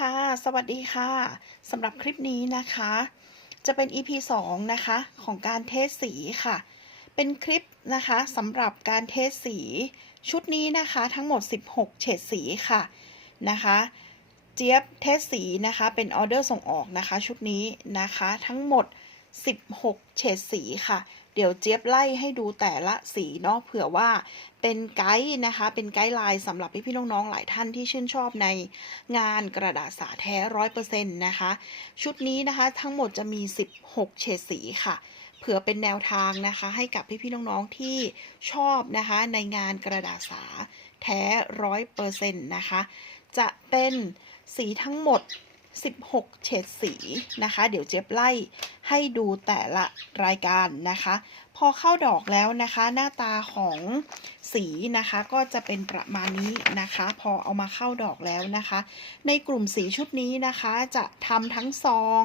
ค่ะ สวัสดีค่ะสำหรับคลิปนี้นะคะ จะเป็น EP 2 นะคะ ของการเทสสีค่ะ เป็นคลิปนะคะสำหรับการเทสสี ชุดนี้นะคะทั้งหมด 16 เฉดสีค่ะนะคะ เจี๊ยบเทสสีนะคะ เป็นออเดอร์ส่งออกนะคะ ชุดนี้นะคะทั้งหมด 16 เฉดสีค่ะ เดี๋ยวเจี๊ยบไล่ให้ดูแต่ละสีเนาะเผื่อว่าเป็นไกด์นะคะเป็นไกด์ไลน์สำหรับพี่ๆน้องๆหลายท่านที่ชื่นชอบในงานกระดาษสาแท้ร้อยเปอร์เซ็นต์นะคะ ชุดนี้นะคะทั้งหมดจะมี 16 เฉดสีค่ะเผื่อเป็นแนวทางนะคะ ให้กับพี่ๆน้องๆที่ชอบนะคะ ในงานกระดาษสาแท้ร้อยเปอร์เซ็นต์นะคะ จะเป็นสีทั้งหมด 16 เฉดสีนะคะ เดี๋ยวเจ็บไล่ให้ดูแต่ละรายการนะคะ พอเข้าดอกแล้วนะคะ หน้าตาของสีนะคะ ก็จะเป็นประมาณนี้นะคะ พอเอามาเข้าดอกแล้วนะคะ ในกลุ่มสีชุดนี้นะคะ จะทำทั้งซอง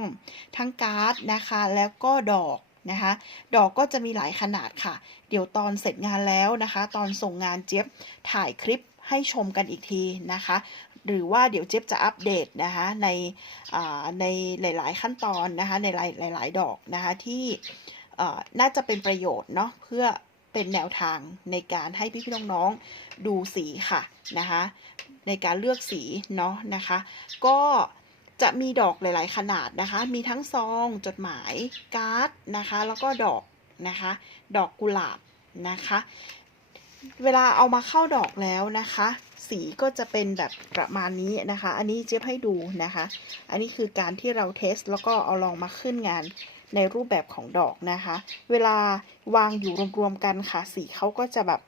ทั้งการ์ดนะคะ แล้วก็ดอกนะคะ ดอกก็จะมีหลายขนาดค่ะ เดี๋ยวตอนเสร็จงานแล้วนะคะ ตอนส่งงานเจี๊ยบถ่ายคลิปให้ชมกันอีกทีนะคะ หรือว่าเดี๋ยวเจ๊บจะอัปเดตนะคะในในหลาย ๆ ขั้นตอนนะคะในหลาย ๆ ดอกนะคะที่น่าจะเป็นประโยชน์เนาะเพื่อเป็นแนวทางในการให้พี่ๆน้องๆดูสีค่ะนะคะในการเลือกสีเนาะนะคะก็จะมีดอกหลาย ๆ ขนาดนะคะ มีทั้งซองจดหมายการ์ดนะคะ แล้วก็ดอกนะคะ ดอกกุหลาบนะคะ เวลาเอามาเข้าดอกแล้วนะคะ สีก็จะเป็นแบบประมาณนี้นะคะ อันนี้เจี๊ยบให้ดูนะคะ อันนี้คือการที่เราเทสแล้วก็เอาลองมาขึ้นงานในรูปแบบของดอกนะคะ เวลาวางอยู่รวมๆกันค่ะ สีเขาก็จะแบบ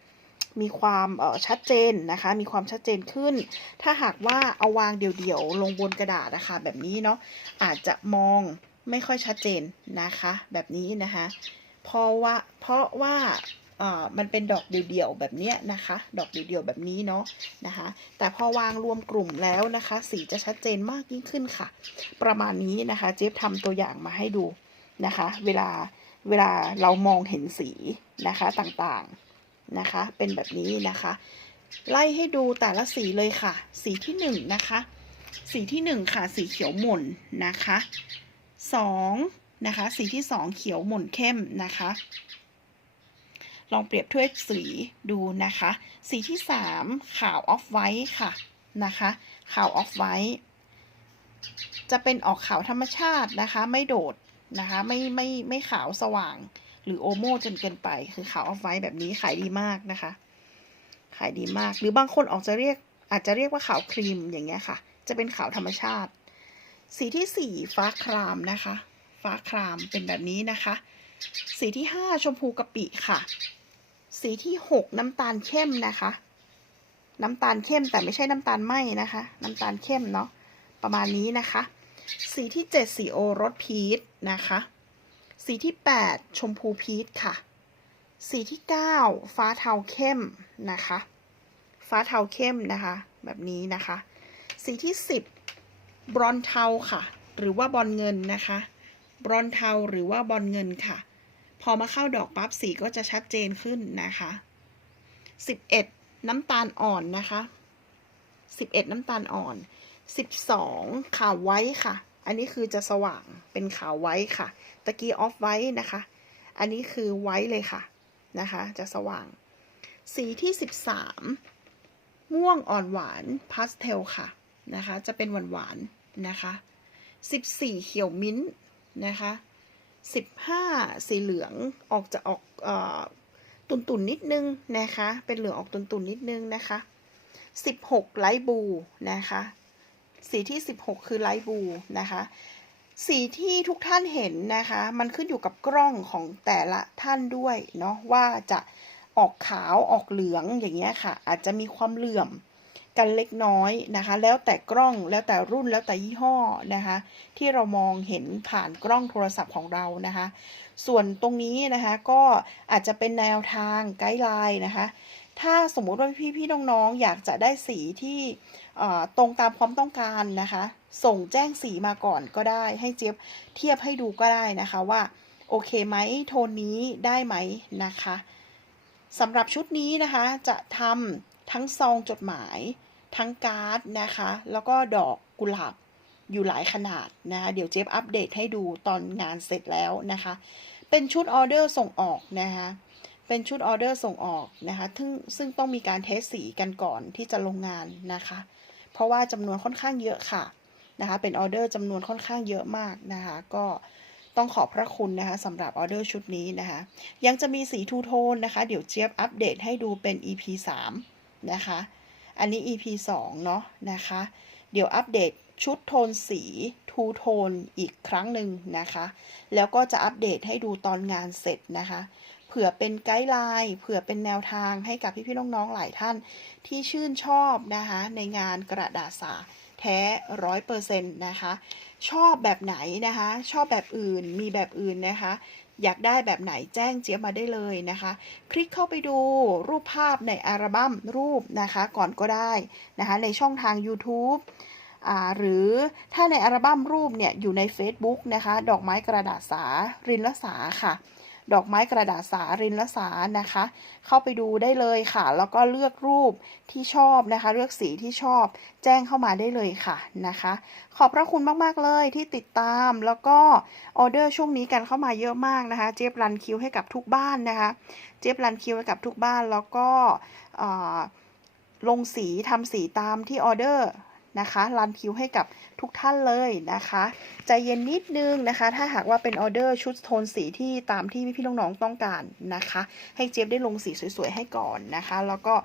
มีความออชัดเจนนะคะ มีความชัดเจนขึ้น ถ้าหากว่าเอาวางเดี่ยวๆ ลงบนกระดาษนะคะ แบบนี้เนาะ อาจจะมองไม่ค่อยชัดเจนนะคะ แบบนี้นะคะ เพราะว่า เพราะว่า มันเป็นดอกเดี่ยวๆแบบนี้นะคะ ดอกเดี่ยวๆแบบนี้เนาะนะคะ แต่พอวางรวมกลุ่มแล้วนะคะ สีจะชัดเจนมากยิ่งขึ้นค่ะ ประมาณนี้นะคะเจฟทำตัวอย่างมาให้ดูนะคะ เวลาเวลาเรามองเห็นสีนะคะต่างๆนะคะ เป็นแบบนี้นะคะ ไล่ให้ดูแต่ละสีเลยค่ะ สีที่หนึ่งนะคะ สีที่หนึ่งค่ะ สีเขียวหม่นนะคะสองนะคะ สีที่สองเขียวหม่นเข้มนะคะ ลองเปรียบเทียบสีดูนะคะ สีที่สามขาวออฟไวท์ค่ะนะคะขาวออฟไวท์จะเป็นออกขาวธรรมชาตินะคะ ไม่โดดนะคะไม่ไม่ไม่ขาวสว่าง หรือโอโมจนเกินไปคือขาวออฟไวท์แบบนี้ขายดีมากนะคะ ขายดีมาก หรือบางคนออกจะเรียกอาจจะเรียกว่าขาวครีมอย่างเงี้ยค่ะ จะเป็นขาวธรรมชาติ สีที่สี่ฟ้าครามนะคะ ฟ้าครามเป็นแบบนี้นะคะ สีที่ห้าชมพูกะปิค่ะ สีที่หกน้ำตาลเข้มนะคะ น้ำตาลเข้มแต่ไม่ใช่น้ำตาลไหมนะคะ น้ำตาลเข้มเนาะประมาณนี้นะคะ สีที่เจ็ดสีโอรสพีชนะคะ สีที่แปดชมพูพีชค่ะ สีที่เก้าฟ้าเทาเข้มนะคะ ฟ้าเทาเข้มนะคะ แบบนี้นะคะ สีที่สิบบรอนเทาค่ะ หรือว่าบอลเงินนะคะ บรอนเทาหรือว่าบอลเงินค่ะ พอมาเข้าดอกปั๊บสีก็จะชัดเจนขึ้นนะคะสิบเอ็ดน้ำตาลอ่อนนะคะสิบเอ็ดน้ำตาลอ่อนสิบสองขาวไว้ค่ะ อันนี้คือจะสว่างเป็นขาวไว้ค่ะ ตะกี้ออฟไว้นะคะ อันนี้คือไว้เลยค่ะนะคะ จะสว่าง สีที่สิบสามม่วงอ่อนหวานพาสเทลค่ะนะคะ จะเป็นหวานหวานนะคะสิบสี่เขียวมิ้นท์นะคะ สิบห้าสีเหลืองออกจะออกอตุนตุนๆนิดนึงนะคะ เป็นเหลืองออกตุนตุนๆนิดนึงนะคะสิบหกไลท์บูนะคะ สีที่16คือไลท์บูนะคะสีที่ทุกท่านเห็นนะคะ มันขึ้นอยู่กับกล้องของแต่ละท่านด้วยเนาะว่าจะออกขาวออกเหลืองอย่างเงี้ยค่ะ อาจจะมีความเหลื่อม กันเล็กน้อยนะคะ แล้วแต่กล้องแล้วแต่รุ่นแล้วแต่ยี่ห้อนะคะ ที่เรามองเห็นผ่านกล้องโทรศัพท์ของเรานะคะ ส่วนตรงนี้นะคะก็อาจจะเป็นแนวทางไกด์ไลน์นะคะ ถ้าสมมุติว่าพี่พี่ๆน้องๆอยากจะได้สีที่ตรงตามความต้องการนะคะ ส่งแจ้งสีมาก่อนก็ได้ให้เจี๊ยบเทียบให้ดูก็ได้นะคะว่าโอเคไหมโทนนี้ได้ไหมนะคะสำหรับชุดนี้นะคะจะทำทั้งซองจดหมาย ทั้งการ์ดนะคะ แล้วก็ดอกกุหลาบอยู่หลายขนาดนะคะเดี๋ยวเจฟอัปเดตให้ดูตอนงานเสร็จแล้วนะคะ เป็นชุดออเดอร์ส่งออกนะคะเป็นชุดออเดอร์ส่งออกนะคะซึ่งซึ่งต้องมีการเทสสีกันก่อนที่จะลงงานนะคะ เพราะว่าจำนวนค่อนข้างเยอะค่ะนะคะ เป็นออเดอร์จำนวนค่อนข้างเยอะมากนะคะ ก็ต้องขอบพระคุณนะคะสำหรับออเดอร์ชุดนี้นะคะ ยังจะมีสีทูโทนนะคะ เดี๋ยวเจี๊ยบอัปเดตให้ดูเป็น EP 3 นะคะ อันนี้ EP 2 เนาะนะคะ เดี๋ยวอัปเดตชุดโทนสีทูโทนอีกครั้งหนึ่งนะคะ แล้วก็จะอัปเดตให้ดูตอนงานเสร็จนะคะ เผื่อเป็นไกด์ไลน์ เผื่อเป็นแนวทางให้กับพี่ๆน้องๆหลายท่านที่ชื่นชอบนะคะ ในงานกระดาษสาแท้ร้อยเปอร์เซ็นต์นะคะ ชอบแบบไหนนะคะ ชอบแบบอื่นมีแบบอื่นนะคะ อยากได้แบบไหนแจ้งเจี๊ยบมาได้เลยนะคะ คลิกเข้าไปดูรูปภาพในอัลบั้มรูปนะคะก่อนก็ได้นะคะในช่องทาง YouTube หรือถ้าในอัลบั้มรูปเนี่ยอยู่ใน Facebook นะคะ ดอกไม้กระดาษสารินละสาค่ะ ดอกไม้กระดาษสารินละสานะคะ เข้าไปดูได้เลยค่ะ แล้วก็เลือกรูปที่ชอบนะคะ เลือกสีที่ชอบ แจ้งเข้ามาได้เลยค่ะนะคะ ขอบพระคุณมากๆเลยที่ติดตามแล้วก็ออเดอร์ช่วงนี้กันเข้ามาเยอะมากนะคะ เจี๊ยบรันคิวให้กับทุกบ้านนะคะ เจี๊ยบรันคิวให้กับทุกบ้านแล้วก็ลงสีทำสีตามที่ออเดอร์ นะคะรันคิวให้กับทุกท่านเลยนะคะใจเย็นนิดนึงนะคะ ถ้าหากว่าเป็นออเดอร์ชุดโทนสีที่ตามที่พี่ๆน้องๆต้องการนะคะ ให้เจี๊ยบได้ลงสีสวยๆให้ก่อนนะคะ แล้วก็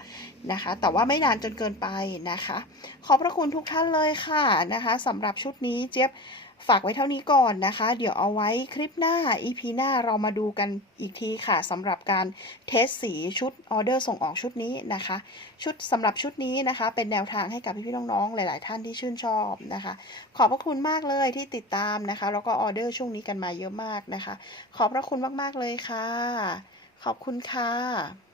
นะคะ แต่ว่าไม่นานจนเกินไปนะคะ ขอบพระคุณทุกท่านเลยค่ะนะคะสำหรับชุดนี้เจี๊ยบ ฝากไว้เท่านี้ก่อนนะคะ เดี๋ยวเอาไว้คลิปหน้า EP หน้าเรามาดูกันอีกทีค่ะสำหรับการเทสสีชุดออเดอร์ส่งออกชุดนี้นะคะ ชุดสำหรับชุดนี้นะคะ เป็นแนวทางให้กับพี่ๆน้องๆหลาย ๆ ท่านที่ชื่นชอบนะคะ ขอบพระคุณมากเลยที่ติดตามนะคะ แล้วก็ออเดอร์ช่วงนี้กันมาเยอะมากนะคะ ขอบพระคุณมากๆเลยค่ะ ขอบคุณค่ะ